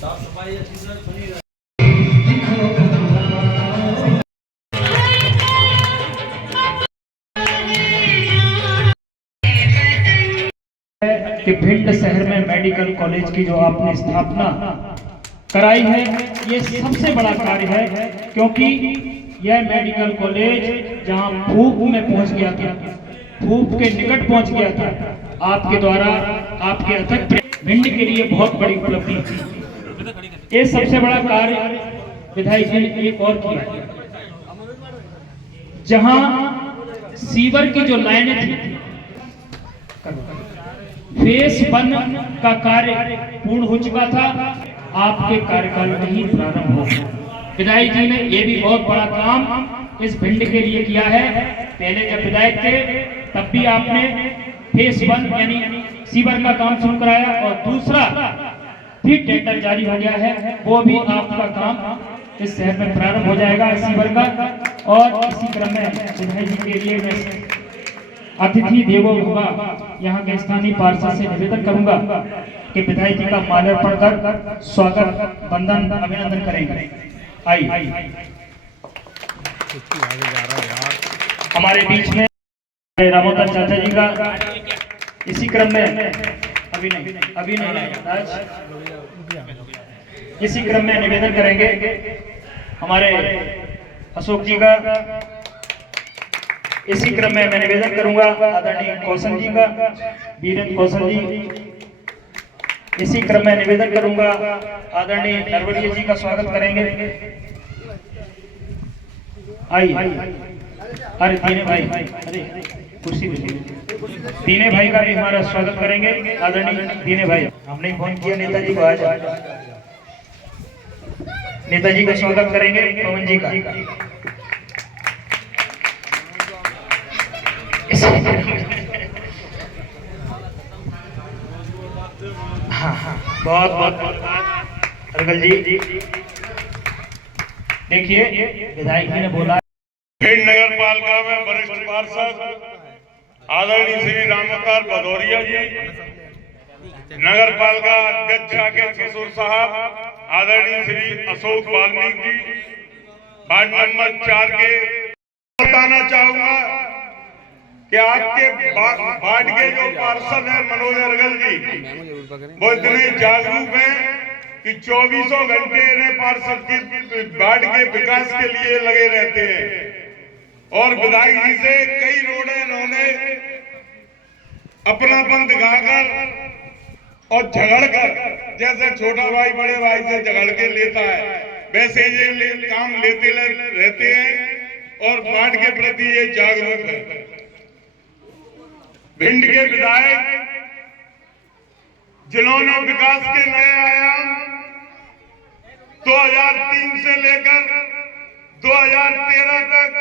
साफ सफाई अच्छी से बनी रहे। कि भिंड शहर में मेडिकल कॉलेज की जो आपने स्थापना कराई है, ये सबसे बड़ा कार्य है, क्योंकि यह मेडिकल कॉलेज जहां भूख में पहुंच गया था, भूख के निकट पहुंच गया था, आपके द्वारा आपके अथक भिंड के लिए बहुत बड़ी उपलब्धि थी। ये सबसे बड़ा कार्य विधायक जी ने एक और किया, जहां सीवर की जो लाइनें थी, फेस 1 का कार्य पूर्ण हो चुका था, आपके कार्यकाल में ही प्रारंभ हो गया। विधायक जी ने यह भी बहुत बड़ा काम इस भिंड के लिए किया है। पहले जब विधायक थे तब भी आपने फेस 1 यानी सीवर का काम शुरू कराया, और दूसरा भी टेंडर जारी हो गया है, वो भी आपका काम इस शहर में प्रारंभ हो जाएगा सीवर का। और इसी क्रम में विधायक जी के लिए मैं अतिथि देवो भव यहाँ के स्थानीय पार्षद से निवेदन करूंगा कि विधायक जी का माल्यार्पण कर स्वागत वंदन अभिनंदन करेंगे। आइए हमारे बीच में रामोदर चाचा जी का इसी क्रम में अभी नहीं इसी क्रम में निवेदन करेंगे हमारे अशोक जी का। इसी क्रम में मैं निवेदन करूंगा आदरणीय कौशल जी का, वीरेंद्र कौशल जी। इसी क्रम में निवेदन करूंगा आदरणीय नरवरिया जी का स्वागत करेंगे। आइए, अरे तीने भाई, अरे कुर्सी तीने भाई का भी हमारा स्वागत करेंगे आदरणीय तीने भाई। हमने फोन किया नेताजी को, आज नेताजी का स्वागत करेंगे पवन जी का। हाँ, बहुत बहुत अर्गल जी। देखिए विधायक जी ने बोला, भिंड नगर पालिका में वरिष्ठ पार्षद आदरणीय श्री रामोदर भदौरिया जी, नगर पालिका अध्यक्ष के ससुर साहब आदरणीय श्री अशोक वाल्मीकि जी, वार्ड नंबर 4 के बताना चाहूंगा कि आपके वार्ड के जो पार्षद हैं मनोज अर्गल जी, वो इतने जागरूक हैं कि 24 घंटे इन्हें पार्षद के वार्ड के विकास के लिए लगे रहते हैं। और विधायक जी से कई रोडें इन्होंने अपनापन दिखाकर और झगड़कर, जैसे छोटा भाई बड़े भाई से झगड़ के लेता है, वैसे ये काम लेते रहते हैं और वार्ड के प्रति ये जागरूक है। भिंड के विधायक जिन्होंने विकास के नए आयाम 2003 से लेकर 2013 तक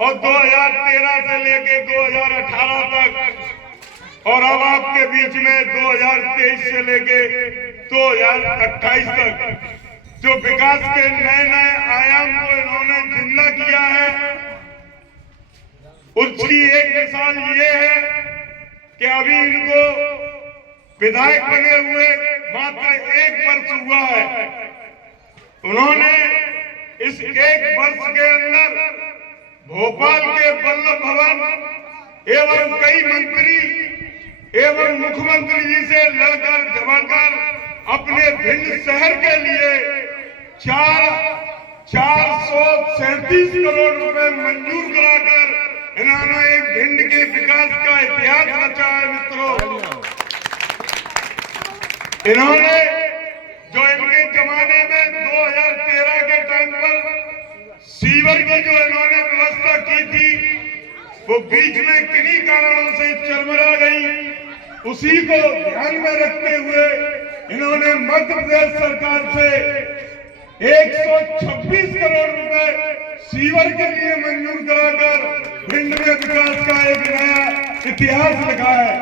और 2013 से लेकर 2018 तक और अब आपके बीच में 2023 से लेकर 2028 तक जो विकास के नए नए आयाम को इन्होंने जिंदा किया है, उसकी एक मिसाल ये है कि अभी इनको विधायक बने हुए मात्र 1 वर्ष हुआ है। उन्होंने इस 1 वर्ष के अंदर भोपाल के वल्लभ भवन एवं कई मंत्री एवं मुख्यमंत्री जी से लड़कर झगड़कर अपने भिंड शहर के लिए 437 करोड़ रुपए मंजूर कराकर इन्होंने एक भिंड के विकास का इतिहास रचा है। मित्रों, इन्होंने जो इनके जमाने में 2013 के टाइम पर सीवर की जो इन्होंने व्यवस्था की थी वो बीच में किन्हीं कारणों से चरमरा गई। उसी को ध्यान में रखते हुए इन्होंने मध्य प्रदेश सरकार से 126 करोड़ रुपए सीवर के लिए मंजूर कराकर भिंड में विकास का एक नया इतिहास लिखा है।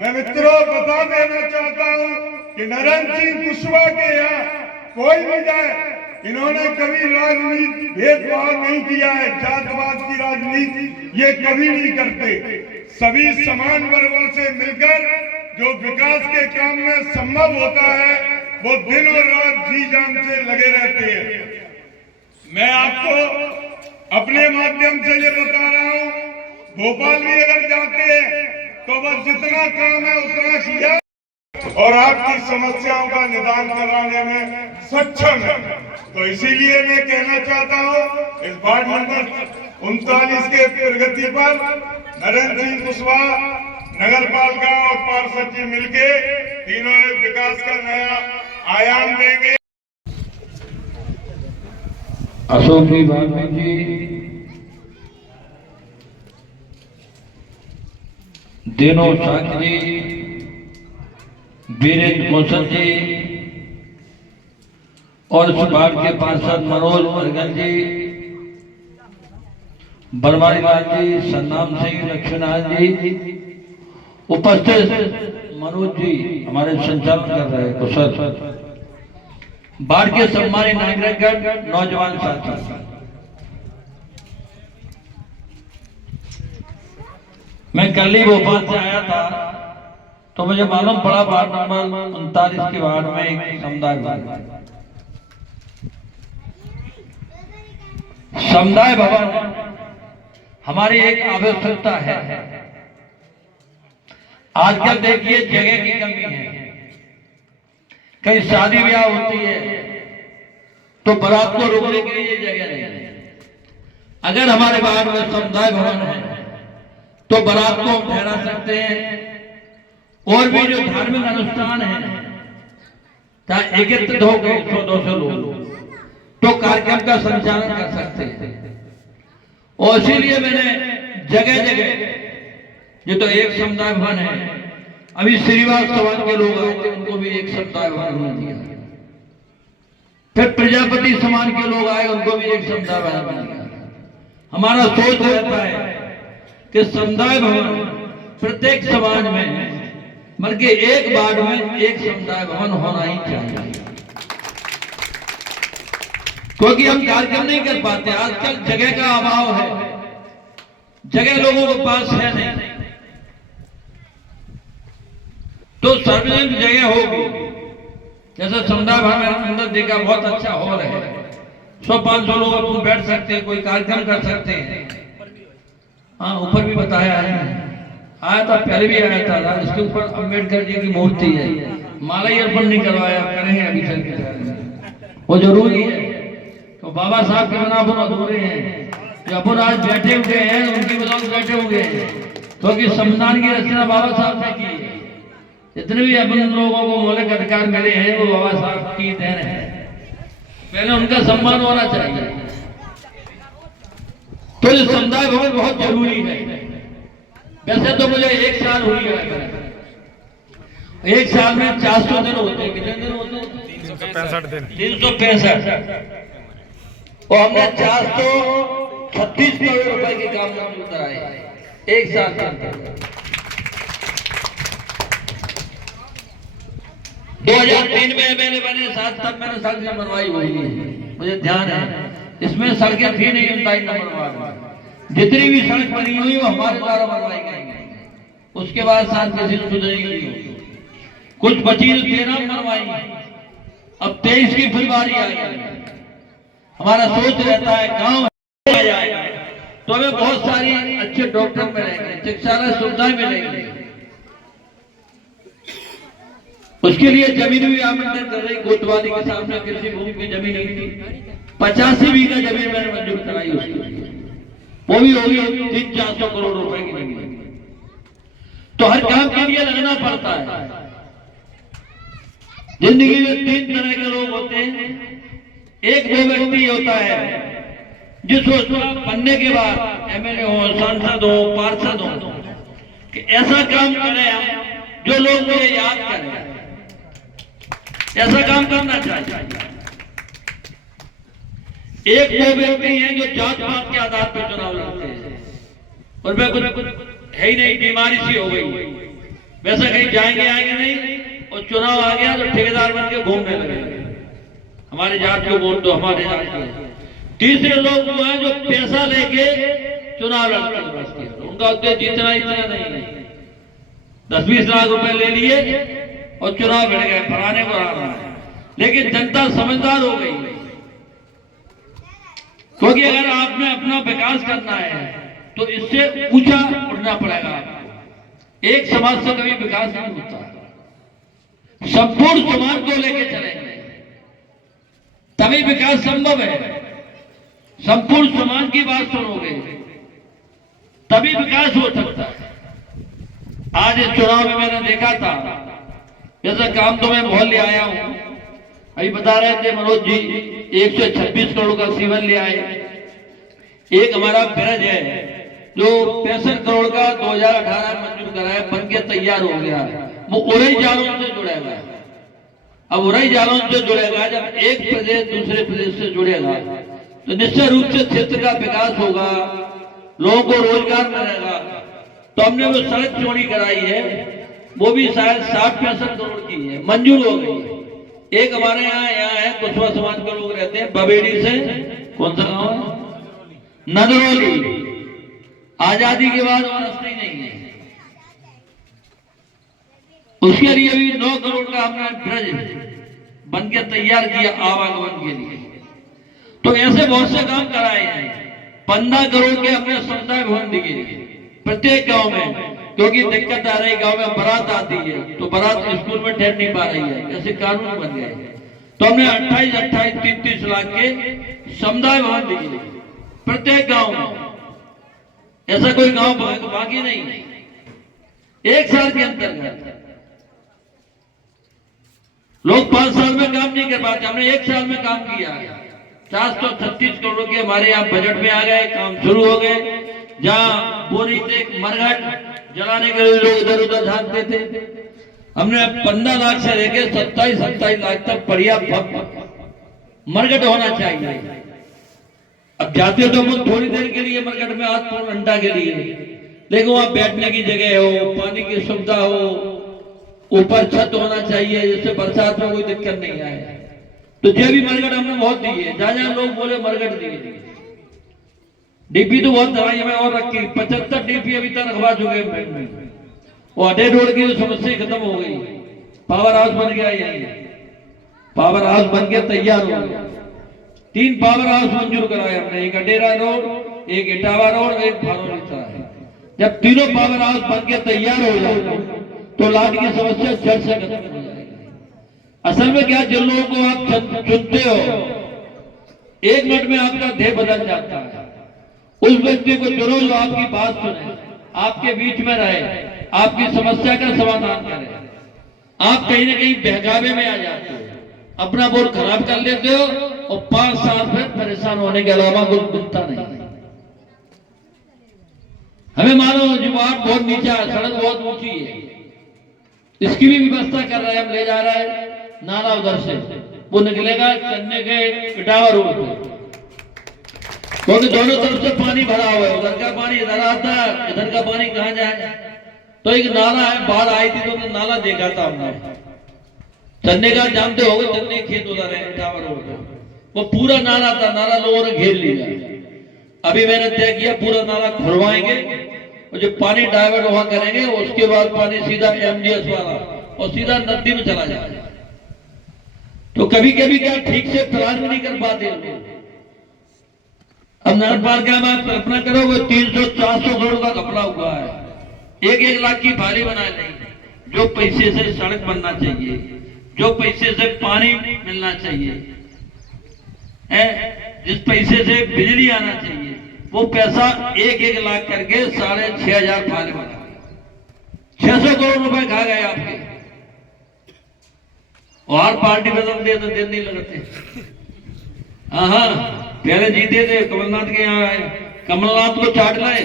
मैं मित्रों बता देना चाहता हूं कि नरेंद्र सिंह कुशवाहा के यहाँ कोई भी जाए, इन्होंने कभी राजनीति भेदभाव नहीं किया है, जातवाद की राजनीति ये कभी नहीं करते। सभी समान वर्गों से मिलकर जो विकास के काम में संभव होता है वो दिन और रात जी जान से लगे रहते हैं। मैं आपको अपने माध्यम से ये बता रहा हूँ, भोपाल भी अगर जाते हैं तो बस जितना काम है उतना किया और आपकी समस्याओं का निदान कराने में सक्षम है। तो इसीलिए मैं कहना चाहता हूँ इस वार्ड नंबर 39 के प्रगति पर नरेंद्र सिंह कुशवाहा, नगर पालिका और पार्षद जी मिलके तीनों विकास का नया आयाम देंगे। अशोक जी, वाल्मीकि जी, दिनो साख जी, वीरेंद्र कौशल जी और इस वार्ड के पार्षद मनोज वर्गल जी, बरमारी लाल जी, सन्नाम सिंह, लक्ष्मण जी, उपस्थित मनोज जी हमारे संचालन कर रहे हैं, कुशल वार्ड के सम्मानित नागरिकगण, नौजवान साथी, मैं कल ही भोपाल से आया था तो मुझे मालूम पड़ा वार्ड नंबर 39 के वार्ड में एक समुदाय भवन हमारी एक आवश्यकता है। आजकल देखिए जगह की कमी है, कहीं शादी ब्याह होती है तो बारात को रोकने के लिए जगह नहीं है। अगर हमारे वार्ड में समुदाय भवन है तो बारात को हम ठहरा सकते हैं और भी जो धार्मिक अनुष्ठान है चाहे एकत्रित हो गए 100-200 लोग तो कार्यक्रम का संचालन कर सकते हैं। और इसीलिए मैंने जगह जगह जो तो एक समुदाय भवन है, अभी श्रीवास समाज के लोग आए थे उनको भी एक समुदाय भवन बना दिया, फिर प्रजापति समाज के लोग आए उनको भी एक समुदाय भवन बना दिया। हमारा सोच रहता है कि समुदाय भवन प्रत्येक समाज में बल्कि एक वार्ड में एक समुदाय भवन होना ही चाहिए, क्योंकि हम कार्यक्रम नहीं कर पाते। आजकल जगह का अभाव है, जगह लोगों के पास है नहीं, तो सार्वजनिक जगह होगी। जैसे समुदाय भवन में अंदर देखा बहुत अच्छा हॉल है, 100-500 लोग अपन बैठ सकते हैं, कोई कार्यक्रम कर सकते हैं। हाँ, ऊपर भी बताया है, आया था पहले भी आया था, इसके ऊपर अम्बेडकर जी की मूर्ति है, माला ही अर्पण नहीं करवाया, करेंगे अभी चल के, वो जरूरी है। तो बाबा साहब के बिना अपन अधूरे हैं, जो अपन आज बैठे हुए हैं उनकी वजह से बैठे हुए हैं, क्योंकि संविधान की रचना बाबा साहब ने की है। जितने भी अपन लोगों को मौलिक अधिकार मिले हैं वो बाबा साहब की देन है, पहले उनका सम्मान होना चाहिए। तो ये समुदाय भवन बहुत जरूरी है। वैसे तो मुझे 1 साल हुई है, 1 साल में 400 दिन होते हैं, कितने दिन होते हैं? 365 दिन, 365, और हमने 436 करोड़ रुपए के काम मंजूर कराए 1 साल के अंदर। 2003 में मैंने बने 7 तक मैंने सड़कें बनवाई हुई है, मुझे ध्यान है। इसमें सड़कें थी नहीं 29 नंबर वार्ड, जितनी भी सड़क बनी हुई वो हमारे द्वारा बनवाई गई। उसके बाद साथ किसी ने सुधरी नहीं, कुछ बची तो 13 बनवाई, अब 23 की फिर बारी आ गई। हमारा सोच रहता है गांव आ जाएगा तो हमें बहुत सारी अच्छे डॉक्टर मिलेंगे, चिकित्सालय सुविधाएं मिलेंगी। उसके लिए जमीन भी आवंटन कर रही, कोतवाली के सामने कृषि भूमि की जमीन नहीं थी, 85 बीघा जमीन मैंने मंजूर कराई उसकी, वो भी होगी 300-400 करोड़ रुपए की जमीन। तो हर काम के लिए लगना पड़ता है। जिंदगी में 3 तरह के लोग होते हैं, 1-2 व्यक्ति होता है जिस सोचना बनने के बाद एमएलए हो, सांसद हो, पार्षद हो, कि ऐसा काम करें हम जो लोग मुझे याद करें, ऐसा काम करना चाहिए। एक दो व्यक्ति हैं जो जात पात के आधार पर चुनाव लड़ते हैं और वे कुछ है ही नहीं, बीमारी सी हो गई, वैसा कहीं जाएंगे आएंगे नहीं, और चुनाव आ गया तो ठेकेदार बन के घूमने लगे, हमारे जात को वोट दो, हमारे जात को। तीसरे लोग वो हैं जो पैसा लेके चुनाव लड़ते हैं, उनका उद्देश्य जीतना इतना नहीं है, 10-20 लाख रुपए ले लिए और चुनाव लड़ गए, फलाने को हराना है। लेकिन जनता समझदार हो गई, क्योंकि अगर आपने अपना विकास करना है तो इससे ऊंचा उठना पड़ेगा आपको। एक समाज से कभी विकास नहीं होता, संपूर्ण समाज को लेकर चलेंगे तभी विकास संभव है। संपूर्ण समाज की बात सुनोगे तभी विकास हो सकता है। आज इस चुनाव में मैंने देखा था, जैसा काम तो मैं बहुत ले आया हूं, अभी बता रहे थे मनोज जी 126 करोड़ का सीवन ले आए। एक हमारा ब्रिज है जो 65 करोड़ का 2018 मंजूर कराया, बन के तैयार हो गया, वो उरई जालौन से जुड़ेगा। अब उरई जालौन से जुड़ेगा, जब एक प्रदेश दूसरे प्रदेश से जुड़ेगा तो निश्चित रूप से क्षेत्र का विकास होगा, लोगों को रोजगार मिलेगा। तो हमने वो सड़क चौड़ी कराई है, वो भी शायद 60-65 करोड़ की है, मंजूर हो गई। एक हमारे यहाँ है, कुशवा समाज के लोग रहते हैं बबेड़ी से, कौन सा गांव है, नदरौली, आजादी के बाद वहां रास्ता ही नहीं है, उसके लिए भी 9 करोड़ का हमने ब्रिज बन के तैयार किया आवागमन के लिए। तो ऐसे बहुत से काम कराए हैं। 15 करोड़ के हमने समुदाय भवन दिए प्रत्येक गांव में, क्योंकि दिक्कत आ रही, गांव में बारात आती है तो बारात स्कूल में ठहर नहीं पा रही है, ऐसे कानून बन गए। तो हमने 28-28, 30-30 लाख के समुदाय भवन दिए प्रत्येक गांव में, ऐसा कोई गांव बाकी नहीं। एक साल के अंतर्गत लोग 5 साल में काम नहीं कर पाते, हमने 1 साल में काम किया। 436 करोड़ के हमारे यहाँ बजट में आ गए, काम शुरू हो गए। जहाँ बोरी थे मरघट जलाने के लिए लोग इधर उधर भागते थे, हमने 15 लाख से लेकर 27-27 लाख तक बढ़िया मरघट होना चाहिए। अब जाते तो हम थोड़ी देर के लिए मरघट में, हाथ पांव घंटा के लिए, लेकिन वहां बैठने की जगह हो, पानी की सुविधा हो, ऊपर छत होना चाहिए जिससे बरसात में कोई दिक्कत नहीं आए। तो जो भी मरघट हमने बहुत दिए, जहां लोग बोले मरघट दिए। डीपी तो बहुत दवाई हमें और रखी, 75 डीपी अभी तक रखवा चुके हैं। वो अडे रोड की तो समस्या खत्म हो गई, पावर हाउस बन गया, यही पावर हाउस बन के तैयार हो गया। 3 पावर हाउस मंजूर कराए हमने, एक अडेरा रोड, एक इटावा रोड, एक भारोलीता है। जब तीनों पावर हाउस बन के तैयार हो जाए तो लाट की समस्या जड़ से खत्म हो जाएगी। असल में क्या, जिन लोगों को आप चुनते हो 1 मिनट में आपका ध्येय बदल जाता है। उस व्यक्ति को चुनो जो आपकी बात सुने, आपके बीच में रहे, आपकी समस्या का समाधान करे। आप कहीं ना कहीं बहकावे में आ जाते हो, अपना वोट खराब कर लेते हो और 5 साल फिर परेशान होने के अलावा कुछ मिलता नहीं। हमें मानो जुबान बहुत नीचा है, सड़क बहुत ऊंची है, इसकी भी व्यवस्था कर रहे हैं हम, ले जा रहे हैं नाला उधर से, वो निकलेगा चन्ने के इटावा रोड पे, क्योंकि दोनों तरफ से पानी भरा हुआ है, उधर का पानी इधर आता है, इधर का पानी कहाँ जाए। तो एक नाला है, बाढ़ आई थी तो नाला देखा था हमने, चन्ने का जानते हो, चन्ने खेत उधर है इटावा रोड पे, वो पूरा नाला था, नाला लोगों ने घेर लिया। अभी मैंने तय किया पूरा नाला खुलवाएंगे और जो पानी डाइवर्ट वहां करेंगे, उसके बाद पानी सीधा एमडीएस वाला और सीधा नदी में चला जाएगा। तो कभी कभी क्या ठीक से प्लान भी नहीं कर पाते। अब नगर पालिका में आप कल्पना करोगे 300-400 करोड़ का घपला हुआ है, 1-1 लाख की भारी बना नहीं। जो पैसे से सड़क बनना चाहिए, जो पैसे से पानी मिलना चाहिए, जिस पैसे से बिजली आना चाहिए, वो पैसा 1-1 लाख करके 6,500 फाले बना, 600 करोड़ रुपए खा गए आपके। और पार्टी बदल दे तो दिन नहीं लगते। हाँ, पहले जीते थे कमलनाथ के यहाँ आए, कमलनाथ को चाट लाए,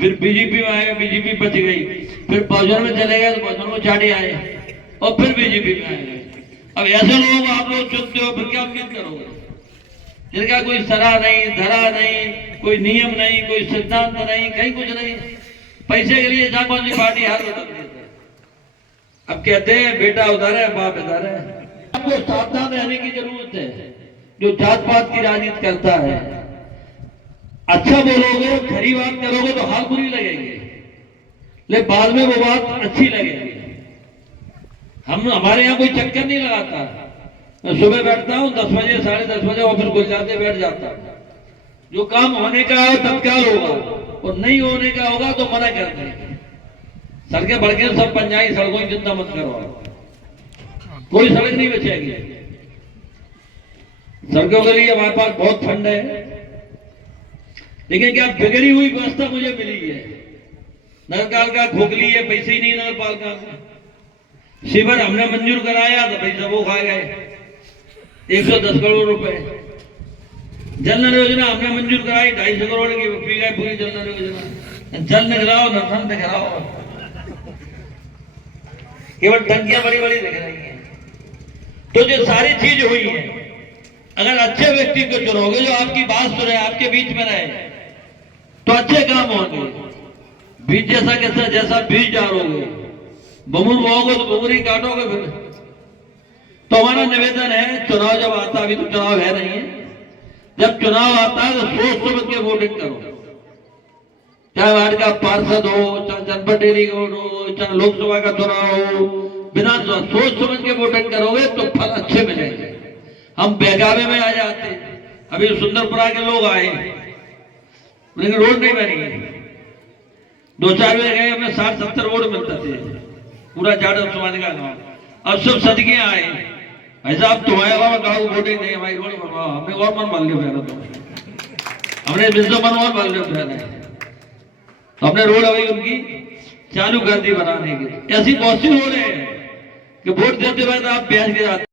फिर बीजेपी में आए, बीजेपी बच गई, फिर बहुजन में चले गए तो बहुजन को चाटे आए, और फिर बीजेपी में आए। अब ऐसे लोग आप लोग चुनते हो, फिर क्या उम्मीद करोगे? जिनका कोई सरा नहीं, धरा नहीं, कोई नियम नहीं, कोई सिद्धांत नहीं, कहीं कुछ नहीं, पैसे के लिए जहां कौन सी पार्टी हार उतर देते हैं। अब कहते हैं बेटा उधर है, बाप इधर है। आपको सावधान रहने की जरूरत है। जो जात पात की राजनीति करता है, अच्छा बोलोगे, खरी बात करोगे तो हाल बुरी लगेगी, लेकिन बाद में वो बात अच्छी लगेगी। हमारे यहाँ कोई चक्कर नहीं लगाता। मैं सुबह बैठता हूँ 10 बजे, 10:30 बजे ऑफिस खुल जाते, बैठ जाता। जो काम होने का है तत्काल होगा, और नहीं होने का होगा तो मना कर देंगे। सड़कें बढ़के सब पंचायत सड़कों की चिंता मत करो, कोई सड़क नहीं बचेगी। सड़कों के लिए हमारे पास बहुत फंड है, लेकिन क्या बिगड़ी हुई व्यवस्था मुझे मिली है। नगरपालिका खोखली है, पैसे ही नहीं नगरपालिका में। शिविर हमने मंजूर कराया तो पैसा वो खा गए 110 करोड़ रुपए। जल नल योजना हमने मंजूर कराई 250 करोड़ की, पी गए पूरी जल नल योजना। जल निकलाओ नफन दिखलाओ, केवल टंकियां बड़ी बड़ी दिख रही हैं। तो जो सारी चीज हुई है, अगर अच्छे व्यक्ति को चुनोगे जो आपकी बात सुने, आपके बीच में रहे, तो अच्छे काम होंगे। बीज जैसा कैसा, जैसा बीज डालोगे, बमुर बोओगे तो बमुर ही काटोगे फिर। तो हमारा निवेदन है, चुनाव जब आता, अभी तो चुनाव है नहीं है, जब चुनाव आता है तो सोच समझ के वोटिंग करो। चाहे वार्ड का पार्षद हो, चाहे जनपद डेली हो, चाहे लोकसभा का चुनाव हो, विधानसभा, सोच समझ के वोटिंग करोगे तो फल अच्छे मिलेंगे। हम बहकावे में आ जाते। अभी सुंदरपुरा के लोग आए, लेकिन रोड नहीं बनी है। 2-4 बजे गए, हमें 60-70 वोट मिलते थे, पूरा जाटव समाज का गाँव। अब सब सदके आए, भाई साहब तुम्हारे अलावा गाँव वोटिंग नहीं, हमारी रोड बनवाओ। हमने और मन मान लिया पहले, तो हमने बिजली बनवा मान लिया पहले, तो हमने रोड अभी उनकी चालू कर दी बनाने की। ऐसी बहुत सी रोड है कि वोट देते बाद आप ब्याज के जाते।